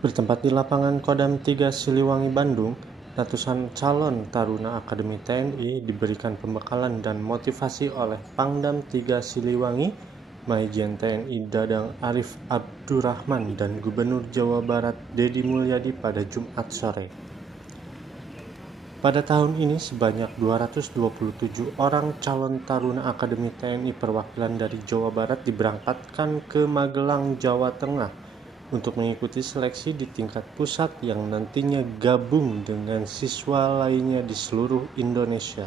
Bertempat di lapangan Kodam 3 Siliwangi, Bandung, ratusan calon taruna Akademi TNI diberikan pembekalan dan motivasi oleh Pangdam 3 Siliwangi, Majen TNI Dadang Arif Abdurrahman dan Gubernur Jawa Barat Deddy Mulyadi pada Jumat sore. Pada tahun ini sebanyak 227 orang calon taruna Akademi TNI perwakilan dari Jawa Barat diberangkatkan ke Magelang, Jawa Tengah untuk mengikuti seleksi di tingkat pusat yang nantinya gabung dengan siswa lainnya di seluruh Indonesia.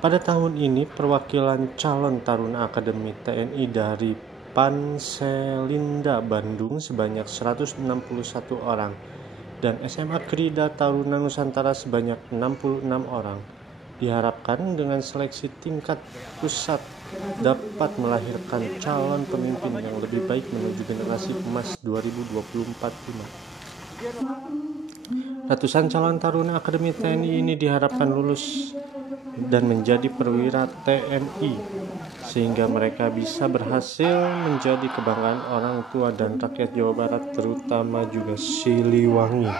Pada tahun ini, perwakilan calon taruna Akademi TNI dari Panselinda Bandung sebanyak 161 orang dan SMA Krida Taruna Nusantara sebanyak 66 orang. Diharapkan dengan seleksi tingkat pusat dapat melahirkan calon pemimpin yang lebih baik menuju generasi emas 2024. Ratusan calon taruna Akademi TNI ini diharapkan lulus dan menjadi perwira TNI sehingga mereka bisa berhasil menjadi kebanggaan orang tua dan rakyat Jawa Barat, terutama juga Siliwangi.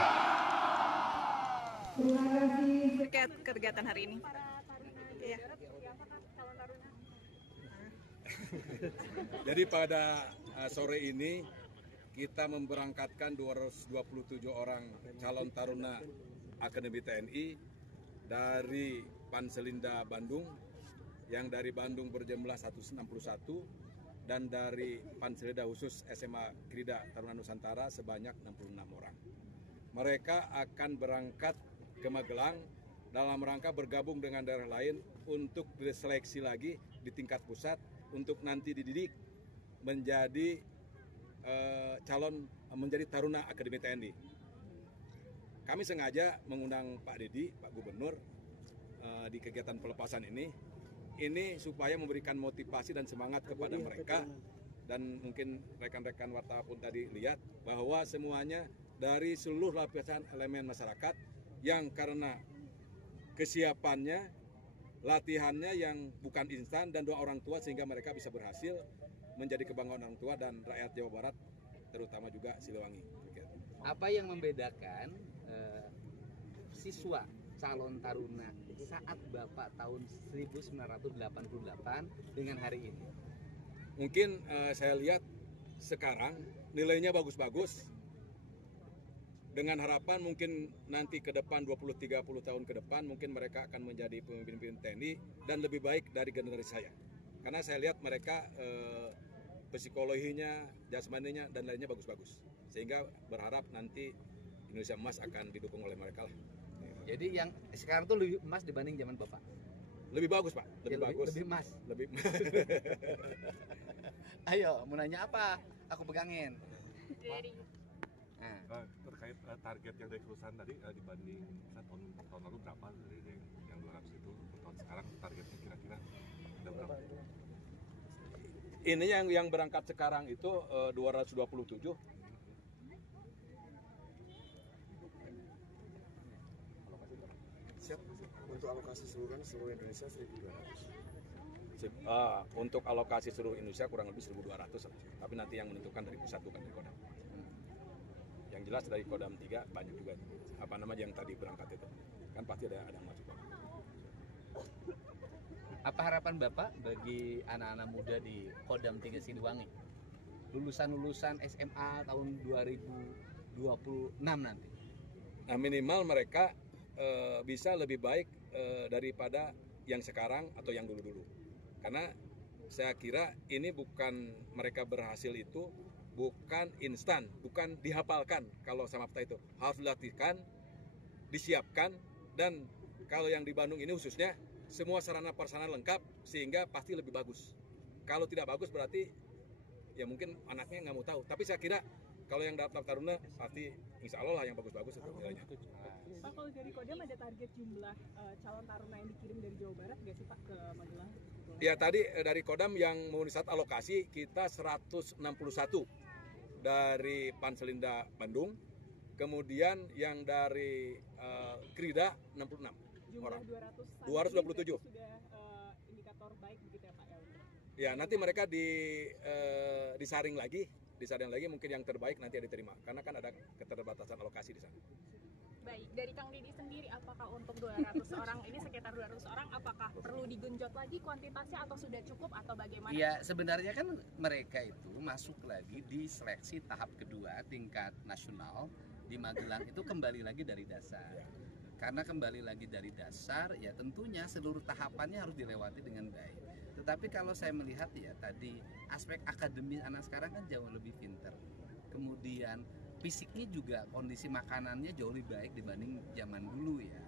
Terkait kegiatan hari ini. Iya. Jadi pada sore ini kita memberangkatkan 227 orang calon taruna Akademi TNI dari Panselinda Bandung, yang dari Bandung berjumlah 161 dan dari Panselinda khusus SMA Krida Taruna Nusantara sebanyak 66 orang. Mereka akan berangkat ke Magelang dalam rangka bergabung dengan daerah lain untuk diseleksi lagi di tingkat pusat untuk nanti dididik menjadi menjadi taruna Akademi TNI. Kami sengaja mengundang Pak Deddy, Pak Gubernur di kegiatan pelepasan ini supaya memberikan motivasi dan semangat kepada mereka, dan mungkin rekan-rekan wartawan pun tadi lihat bahwa semuanya dari seluruh lapisan elemen masyarakat yang karena kesiapannya, latihannya yang bukan instan dan doa orang tua sehingga mereka bisa berhasil menjadi kebanggaan orang tua dan rakyat Jawa Barat, terutama juga Siliwangi. Apa yang membedakan siswa calon taruna saat Bapak tahun 1988 dengan hari ini? Mungkin saya lihat sekarang nilainya bagus-bagus, dengan harapan mungkin nanti ke depan 20-30 tahun ke depan mungkin mereka akan menjadi pemimpin TNI dan lebih baik dari generasi saya. Karena saya lihat mereka psikologinya, jasmaninya dan lainnya bagus-bagus. Sehingga berharap nanti Indonesia Emas akan didukung oleh mereka lah. Jadi yang sekarang tuh lebih emas dibanding zaman Bapak? Lebih bagus, Pak. Lebih bagus. Lebih emas. Lebih. Ayo, mau nanya apa? Aku pegangin. Nah, terkait target yang dari kelulusan tadi dibanding tahun lalu berapa dari yang 200 itu tahun sekarang targetnya kira-kira ada berapa? Ini yang berangkat sekarang itu 227. Siap untuk alokasi seluruh Indonesia 1.200. Untuk alokasi seluruh Indonesia kurang lebih 1.200 lah. Tapi nanti yang menentukan dari pusat bukan dari Kodam. Yang jelas dari Kodam 3 banyak juga yang tadi berangkat itu. Kan pasti ada yang masuk. Apa harapan Bapak bagi anak-anak muda di Kodam 3 Siliwangi? Lulusan SMA tahun 2026 nanti. Nah, minimal mereka bisa lebih baik daripada yang sekarang atau yang dulu-dulu. Karena saya kira ini bukan mereka berhasil itu bukan instan, bukan dihafalkan. Kalau sama kita itu harus dilatihkan, disiapkan, dan kalau yang di Bandung ini khususnya semua sarana prasarana lengkap sehingga pasti lebih bagus. Kalau tidak bagus berarti ya mungkin anaknya nggak mau tahu. Tapi saya kira kalau yang daftar taruna pasti insya Allah lah yang bagus-bagus itu nilainya. Pak, kalau dari Kodam ada target jumlah calon taruna yang dikirim dari Jawa Barat nggak sih Pak ke Magelang? Ya tadi dari Kodam yang memenuhi syarat alokasi kita 161 dari Panselinda Bandung, kemudian yang dari Krida 66 orang. 227. Sudah indikator baik begitu ya Pak? Ya nanti mereka disaring lagi di saat yang lagi mungkin yang terbaik nanti yang diterima, karena kan ada keterbatasan alokasi di sana. Baik, dari Kang Didi sendiri, apakah untuk 200 orang ini, sekitar 200 orang, apakah perlu digenjot lagi kuantitasnya atau sudah cukup atau bagaimana? Iya, sebenarnya kan mereka itu masuk lagi di seleksi tahap kedua tingkat nasional di Magelang itu kembali lagi dari dasar. Karena kembali lagi dari dasar, ya tentunya seluruh tahapannya harus dilewati dengan baik. Tetapi kalau saya melihat ya tadi aspek akademis anak sekarang kan jauh lebih pinter. Kemudian fisiknya juga kondisi makanannya jauh lebih baik dibanding zaman dulu ya.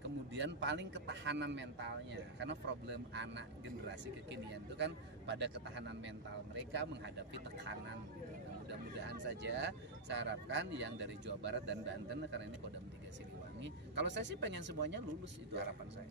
Kemudian paling ketahanan mentalnya, karena problem anak generasi kekinian itu kan pada ketahanan mental mereka menghadapi tekanan gitu. Nah, mudah-mudahan saja saya harapkan yang dari Jawa Barat dan Banten, karena ini Kodam 3 Siliwangi, kalau saya sih pengen semuanya lulus, itu harapan saya.